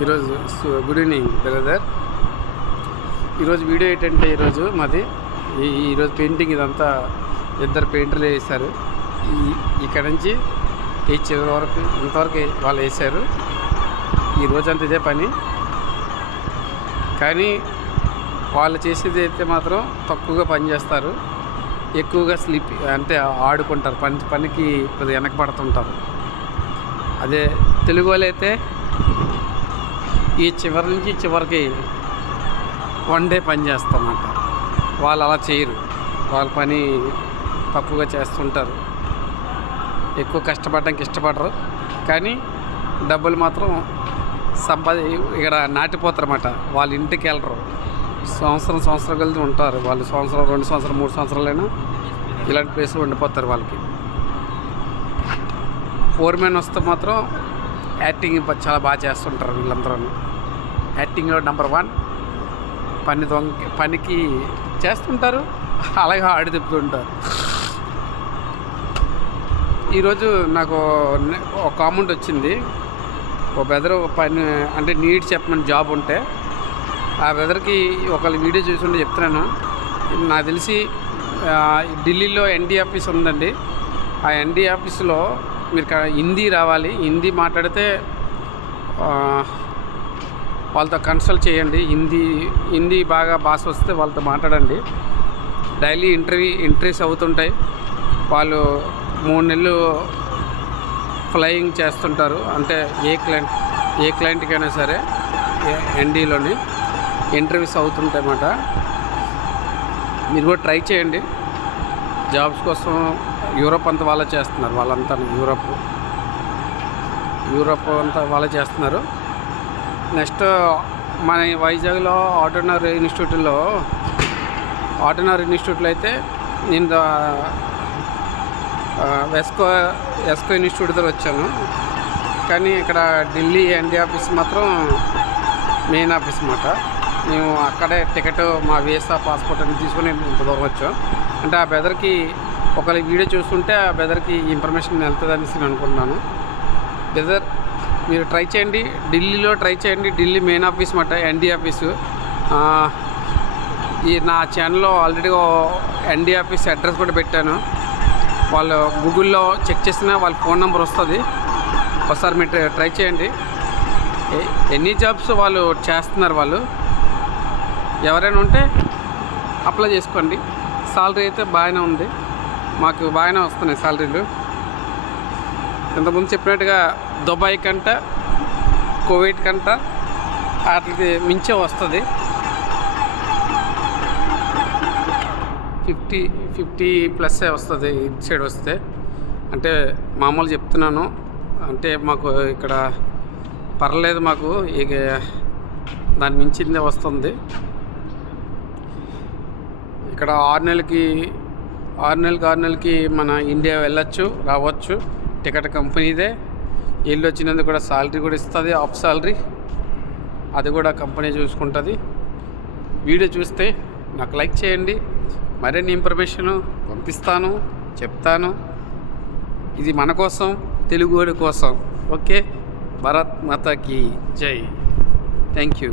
ఈరోజు good evening brother. ఈరోజు video ఏంటంటే ఈరోజు మాది ఈరోజు పెయింటింగ్ ఇదంతా ఇద్దరు పెయింటర్లు వేశారు. ఇక్కడ నుంచి ఈ చివరి వరకు ఇంతవరకు వాళ్ళు వేశారు. ఈ రోజంతా ఇదే పని. కానీ వాళ్ళు చేసేది అయితే మాత్రం తక్కువగా పని చేస్తారు, ఎక్కువగా స్లీప్ అంటే ఆడుకుంటారు, పనికి కొద్దిగా వెనకబడుతుంటారు. అదే తెలుగు వాళ్ళు అయితే ఈ చివరి నుంచి చివరికి వన్ డే పని చేస్తామన్నమాట. వాళ్ళు అలా చేయరు, వాళ్ళ పని తక్కువగా చేస్తుంటారు, ఎక్కువ కష్టపడడానికి ఇష్టపడరు. కానీ డబ్బులు మాత్రం ఇక్కడ నాటిపోతారన్నమాట. వాళ్ళ ఇంటికి వెళ్ళరు, సంవత్సరం కలిసి ఉంటారు. వాళ్ళు సంవత్సరం 2 సంవత్సరాలు 3 సంవత్సరాలైనా ఇలాంటి ప్లేస్లో ఉండిపోతారు. వాళ్ళకి ఫోర్మెన్ వస్తే మాత్రం యాక్టింగ్ చాలా బాగా చేస్తుంటారు. వీళ్ళందరూ యాక్టింగ్లో నెంబర్ 1. పనికి చేస్తుంటారు, అలాగే ఆడి తిప్పుతుంటారు. ఈరోజు నాకు ఒక కామెంట్ వచ్చింది. ఒక బ్రదర్ పని అంటే నీట్ చెప్పమని జాబ్ ఉంటే ఆ బ్రదర్కి ఒకళ్ళ వీడియో చూసుంటే చెప్తున్నాను. నాకు తెలిసి ఢిల్లీలో ఎన్డీ ఆఫీస్ ఉందండి. ఆ ఎన్డీ ఆఫీస్లో మీరు హిందీ రావాలి, హిందీ మాట్లాడితే వాళ్ళతో కన్సల్ట్ చేయండి. హిందీ బాగా భాష వస్తే వాళ్ళతో మాట్లాడండి. డైలీ ఇంటర్వ్యూస్ అవుతుంటాయి. వాళ్ళు 3 నెలలు ఫ్లయింగ్ చేస్తుంటారు. అంటే ఏ క్లయింట్కైనా సరే ఎన్డీలోని ఇంటర్వ్యూస్ అవుతుంటాయి అన్నమాట. మీరు కూడా ట్రై చేయండి. జాబ్స్ కోసం యూరోప్ అంతా వాళ్ళే చేస్తున్నారు. వాళ్ళంతా యూరోప్ అంతా వాళ్ళే చేస్తున్నారు. నెక్స్ట్ మన వైజాగ్లో ఆటోనర్ ఇన్స్టిట్యూట్లో అయితే నేను ఎస్కో ఇన్స్టిట్యూట్ దగ్గర వచ్చాను. కానీ ఇక్కడ ఢిల్లీ ఎన్డీ ఆఫీస్ మాత్రం మెయిన్ ఆఫీస్ అన్నమాట. మేము అక్కడే టికెట్ మా వీసా పాస్పోర్ట్ అని తీసుకుని ఇంత దూరం వచ్చాం. అంటే ఆ బెదర్కి ఒకవేళ వీడియో చూస్తుంటే ఆ బెదర్కి ఇన్ఫర్మేషన్ వెళ్తుందని నేను అనుకుంటున్నాను. బెదర్ మీరు ట్రై చేయండి, ఢిల్లీలో ట్రై చేయండి. ఢిల్లీ మెయిన్ ఆఫీస్ అన్నమాట, ఎన్డీ ఆఫీసు. ఈ నా ఛానల్లో ఆల్రెడీ ఎన్డీ ఆఫీస్ అడ్రస్ కూడా పెట్టాను. వాళ్ళు గూగుల్లో చెక్ చేసినా వాళ్ళ ఫోన్ నెంబర్ వస్తుంది. ఒకసారి మీరు ట్రై చేయండి. ఎన్ని జాబ్స్ వాళ్ళు చేస్తున్నారు. వాళ్ళు ఎవరైనా ఉంటే అప్లై చేసుకోండి. సాలరీ అయితే బాగానే ఉంది, మాకు బాగానే వస్తున్నాయి సాలరీలు. ఇంతకుముందు చెప్పినట్టుగా దుబాయ్ కంట కువైట్ కంట వాటికి మించే వస్తుంది. 50+ వస్తుంది ఇటు సైడ్ వస్తే. అంటే మామూలు చెప్తున్నాను, అంటే మాకు ఇక్కడ పర్లేదు, మాకు ఇక దాని మించిందే వస్తుంది. ఇక్కడ 6 నెలలకి మన ఇండియా వెళ్ళొచ్చు, రావచ్చు. టికెట్ కంపెనీదే. వెళ్ళి వచ్చినందుకు కూడా సాలరీ కూడా ఇస్తుంది, ఆఫ్ సాలరీ. అది కూడా కంపెనీ చూసుకుంటుంది. వీడియో చూస్తే నాకు లైక్ చేయండి. మరిన్ని ఇన్ఫర్మేషను పంపిస్తాను, చెప్తాను. ఇది మన కోసం, తెలుగువాడి కోసం. ఓకే, భారత్ మాతాకి జై. Thank you.